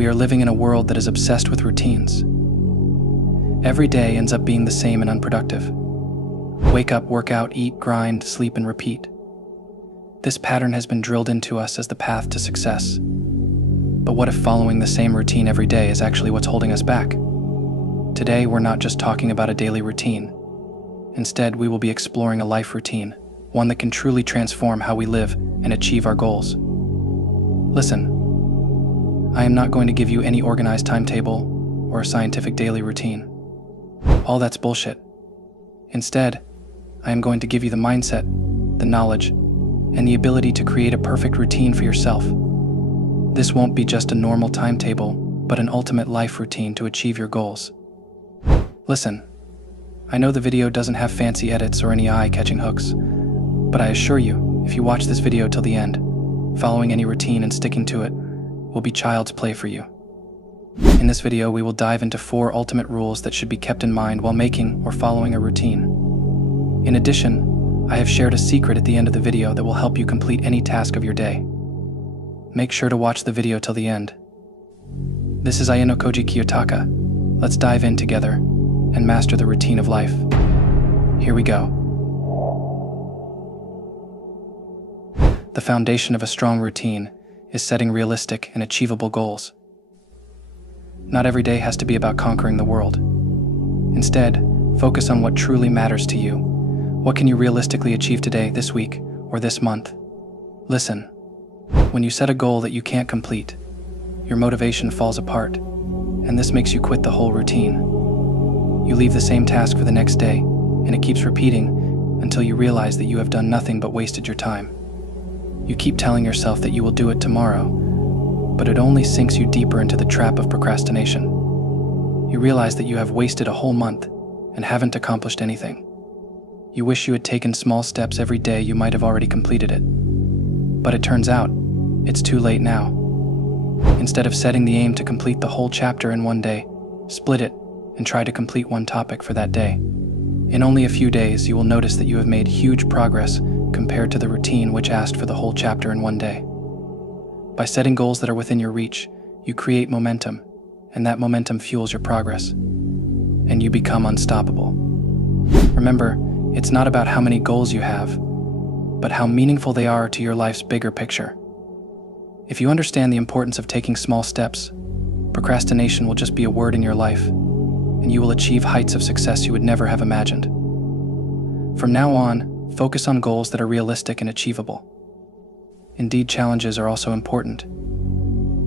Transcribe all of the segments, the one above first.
We are living in a world that is obsessed with routines. Every day ends up being the same and unproductive. Wake up, work out, eat, grind, sleep, and repeat. This pattern has been drilled into us as the path to success. But what if following the same routine every day is actually what's holding us back? Today, we're not just talking about a daily routine. Instead, we will be exploring a life routine, one that can truly transform how we live and achieve our goals. Listen, I am not going to give you any organized timetable or a scientific daily routine. All that's bullshit. Instead, I am going to give you the mindset, the knowledge, and the ability to create a perfect routine for yourself. This won't be just a normal timetable, but an ultimate life routine to achieve your goals. Listen, I know the video doesn't have fancy edits or any eye-catching hooks, but I assure you, if you watch this video till the end, following any routine and sticking to it will be child's play for you. In this video, we will dive into 4 ultimate rules that should be kept in mind while making or following a routine. In addition, I have shared a secret at the end of the video that will help you complete any task of your day. Make sure to watch the video till the end. This is Ayano Koji Kiyotaka. Let's dive in together and master the routine of life. Here we go. The foundation of a strong routine is setting realistic and achievable goals. Not every day has to be about conquering the world. Instead, focus on what truly matters to you. What can you realistically achieve today, this week, or this month? Listen, when you set a goal that you can't complete, your motivation falls apart, and this makes you quit the whole routine. You leave the same task for the next day, and it keeps repeating until you realize that you have done nothing but wasted your time. You keep telling yourself that you will do it tomorrow, but it only sinks you deeper into the trap of procrastination. You realize that you have wasted a whole month and haven't accomplished anything. You wish you had taken small steps every day. You might have already completed it. But it turns out, it's too late now. Instead of setting the aim to complete the whole chapter in one day, split it and try to complete one topic for that day. In only a few days, you will notice that you have made huge progress compared to the routine which asked for the whole chapter in one day. By setting goals that are within your reach, you create momentum, and that momentum fuels your progress, and you become unstoppable. Remember, it's not about how many goals you have, but how meaningful they are to your life's bigger picture. If you understand the importance of taking small steps, procrastination will just be a word in your life, and you will achieve heights of success you would never have imagined. From now on, focus on goals that are realistic and achievable. Indeed, challenges are also important,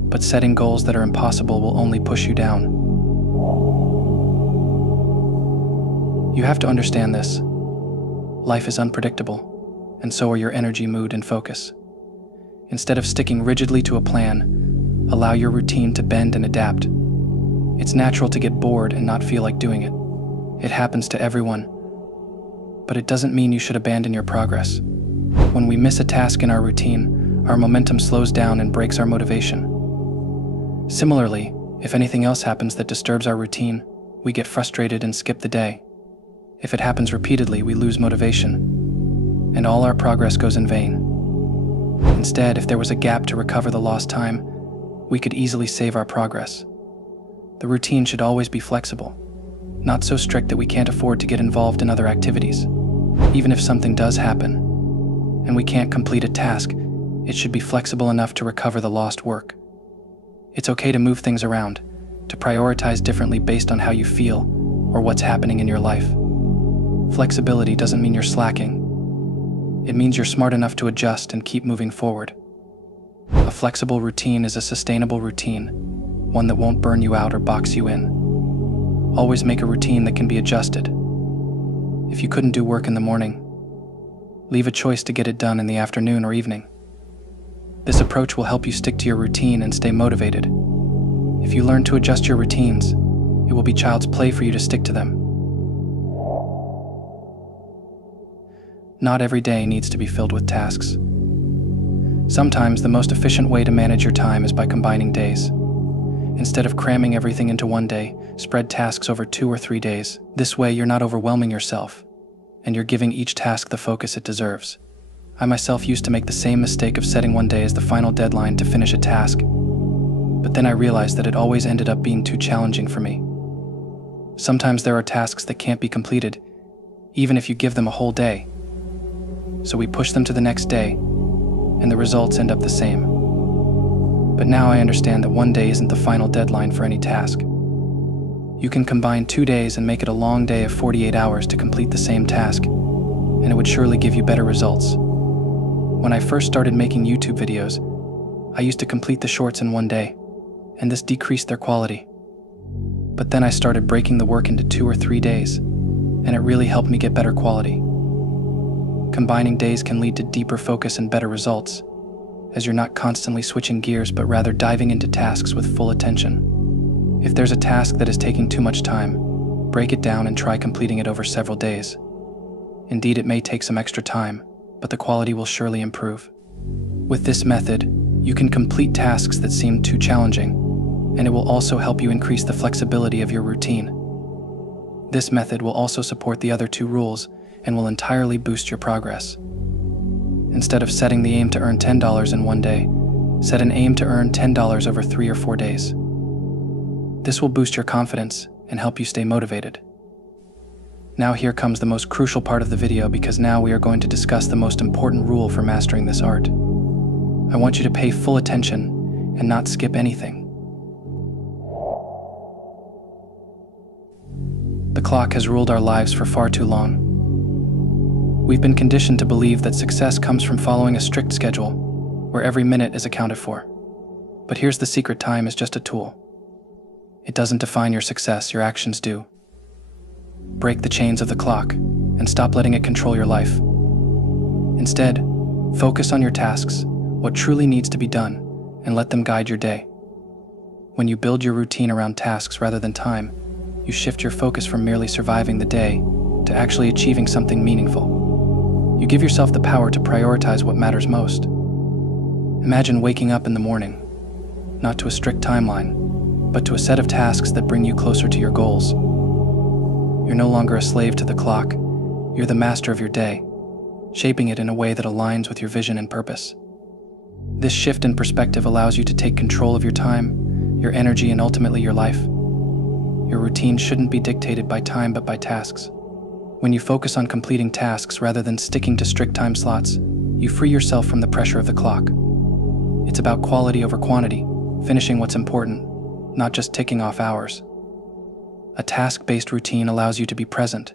but setting goals that are impossible will only push you down. You have to understand this. Life is unpredictable, and so are your energy, mood, and focus. Instead of sticking rigidly to a plan, allow your routine to bend and adapt. It's natural to get bored and not feel like doing it. It happens to everyone, but it doesn't mean you should abandon your progress. When we miss a task in our routine, our momentum slows down and breaks our motivation. Similarly, if anything else happens that disturbs our routine, we get frustrated and skip the day. If it happens repeatedly, we lose motivation, and all our progress goes in vain. Instead, if there was a gap to recover the lost time, we could easily save our progress. The routine should always be flexible, not so strict that we can't afford to get involved in other activities. Even if something does happen, and we can't complete a task, it should be flexible enough to recover the lost work. It's okay to move things around, to prioritize differently based on how you feel or what's happening in your life. Flexibility doesn't mean you're slacking. It means you're smart enough to adjust and keep moving forward. A flexible routine is a sustainable routine, one that won't burn you out or box you in. Always make a routine that can be adjusted. If you couldn't do work in the morning, leave a choice to get it done in the afternoon or evening. This approach will help you stick to your routine and stay motivated. If you learn to adjust your routines, it will be child's play for you to stick to them. Not every day needs to be filled with tasks. Sometimes the most efficient way to manage your time is by combining days. Instead of cramming everything into one day, spread tasks over 2 or 3 days. This way, you're not overwhelming yourself, and you're giving each task the focus it deserves. I myself used to make the same mistake of setting one day as the final deadline to finish a task. But then I realized that it always ended up being too challenging for me. Sometimes there are tasks that can't be completed, even if you give them a whole day. So we push them to the next day, and the results end up the same. But now I understand that one day isn't the final deadline for any task. You can combine 2 days and make it a long day of 48 hours to complete the same task, and it would surely give you better results. When I first started making YouTube videos, I used to complete the shorts in 1 day, and this decreased their quality. But then I started breaking the work into 2 or 3 days, and it really helped me get better quality. Combining days can lead to deeper focus and better results, as you're not constantly switching gears but rather diving into tasks with full attention. If there's a task that is taking too much time, break it down and try completing it over several days. Indeed, it may take some extra time, but the quality will surely improve. With this method, you can complete tasks that seem too challenging, and it will also help you increase the flexibility of your routine. This method will also support the other 2 rules and will entirely boost your progress. Instead of setting the aim to earn $10 in 1 day, set an aim to earn $10 over 3 or 4 days. This will boost your confidence and help you stay motivated. Now here comes the most crucial part of the video, because now we are going to discuss the most important rule for mastering this art. I want you to pay full attention and not skip anything. The clock has ruled our lives for far too long. We've been conditioned to believe that success comes from following a strict schedule, where every minute is accounted for. But here's the secret: time is just a tool. It doesn't define your success, your actions do. Break the chains of the clock and stop letting it control your life. Instead, focus on your tasks, what truly needs to be done, and let them guide your day. When you build your routine around tasks rather than time, you shift your focus from merely surviving the day to actually achieving something meaningful. You give yourself the power to prioritize what matters most. Imagine waking up in the morning, not to a strict timeline, but to a set of tasks that bring you closer to your goals. You're no longer a slave to the clock. You're the master of your day, shaping it in a way that aligns with your vision and purpose. This shift in perspective allows you to take control of your time, your energy, and ultimately your life. Your routine shouldn't be dictated by time but by tasks. When you focus on completing tasks rather than sticking to strict time slots, you free yourself from the pressure of the clock. It's about quality over quantity, finishing what's important, not just ticking off hours. A task-based routine allows you to be present,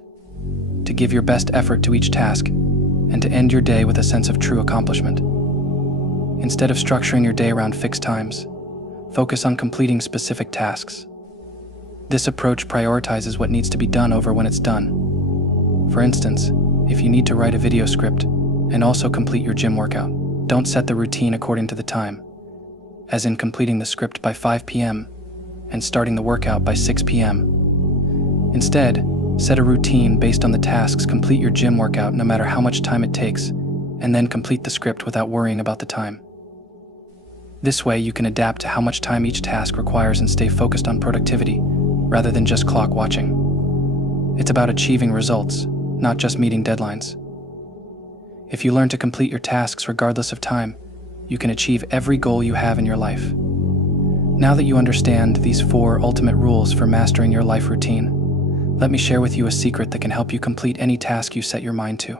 to give your best effort to each task, and to end your day with a sense of true accomplishment. Instead of structuring your day around fixed times, focus on completing specific tasks. This approach prioritizes what needs to be done over when it's done. For instance, if you need to write a video script and also complete your gym workout, don't set the routine according to the time, as in completing the script by 5 p.m. and starting the workout by 6 p.m. Instead, set a routine based on the tasks. Complete your gym workout no matter how much time it takes, and then complete the script without worrying about the time. This way, you can adapt to how much time each task requires and stay focused on productivity, rather than just clock watching. It's about achieving results, not just meeting deadlines. If you learn to complete your tasks regardless of time, you can achieve every goal you have in your life. Now that you understand these 4 ultimate rules for mastering your life routine, let me share with you a secret that can help you complete any task you set your mind to.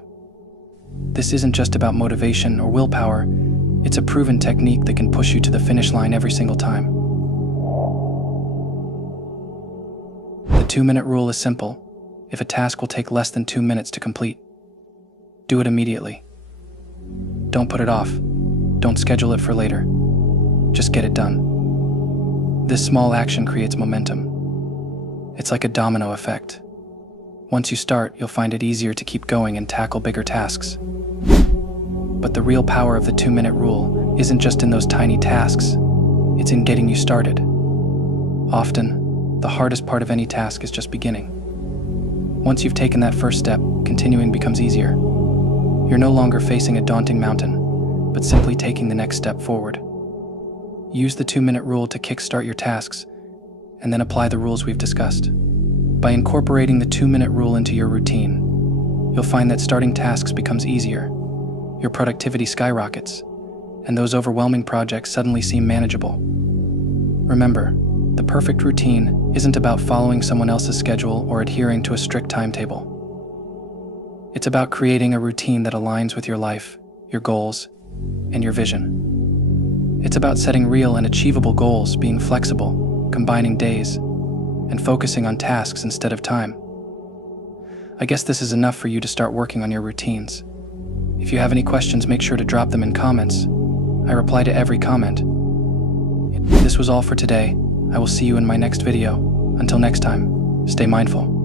This isn't just about motivation or willpower, it's a proven technique that can push you to the finish line every single time. The 2-minute rule is simple. If a task will take less than 2 minutes to complete, do it immediately. Don't put it off. Don't schedule it for later. Just get it done. This small action creates momentum. It's like a domino effect. Once you start, you'll find it easier to keep going and tackle bigger tasks. But the real power of the 2-minute rule isn't just in those tiny tasks. It's in getting you started. Often, the hardest part of any task is just beginning. Once you've taken that first step, continuing becomes easier. You're no longer facing a daunting mountain, but simply taking the next step forward. Use the 2-minute rule to kickstart your tasks, and then apply the rules we've discussed. By incorporating the 2-minute rule into your routine, you'll find that starting tasks becomes easier, your productivity skyrockets, and those overwhelming projects suddenly seem manageable. Remember, the perfect routine isn't about following someone else's schedule or adhering to a strict timetable. It's about creating a routine that aligns with your life, your goals, and your vision. It's about setting real and achievable goals, being flexible, combining days, and focusing on tasks instead of time. I guess this is enough for you to start working on your routines. If you have any questions, make sure to drop them in comments. I reply to every comment. This was all for today. I will see you in my next video. Until next time, stay mindful.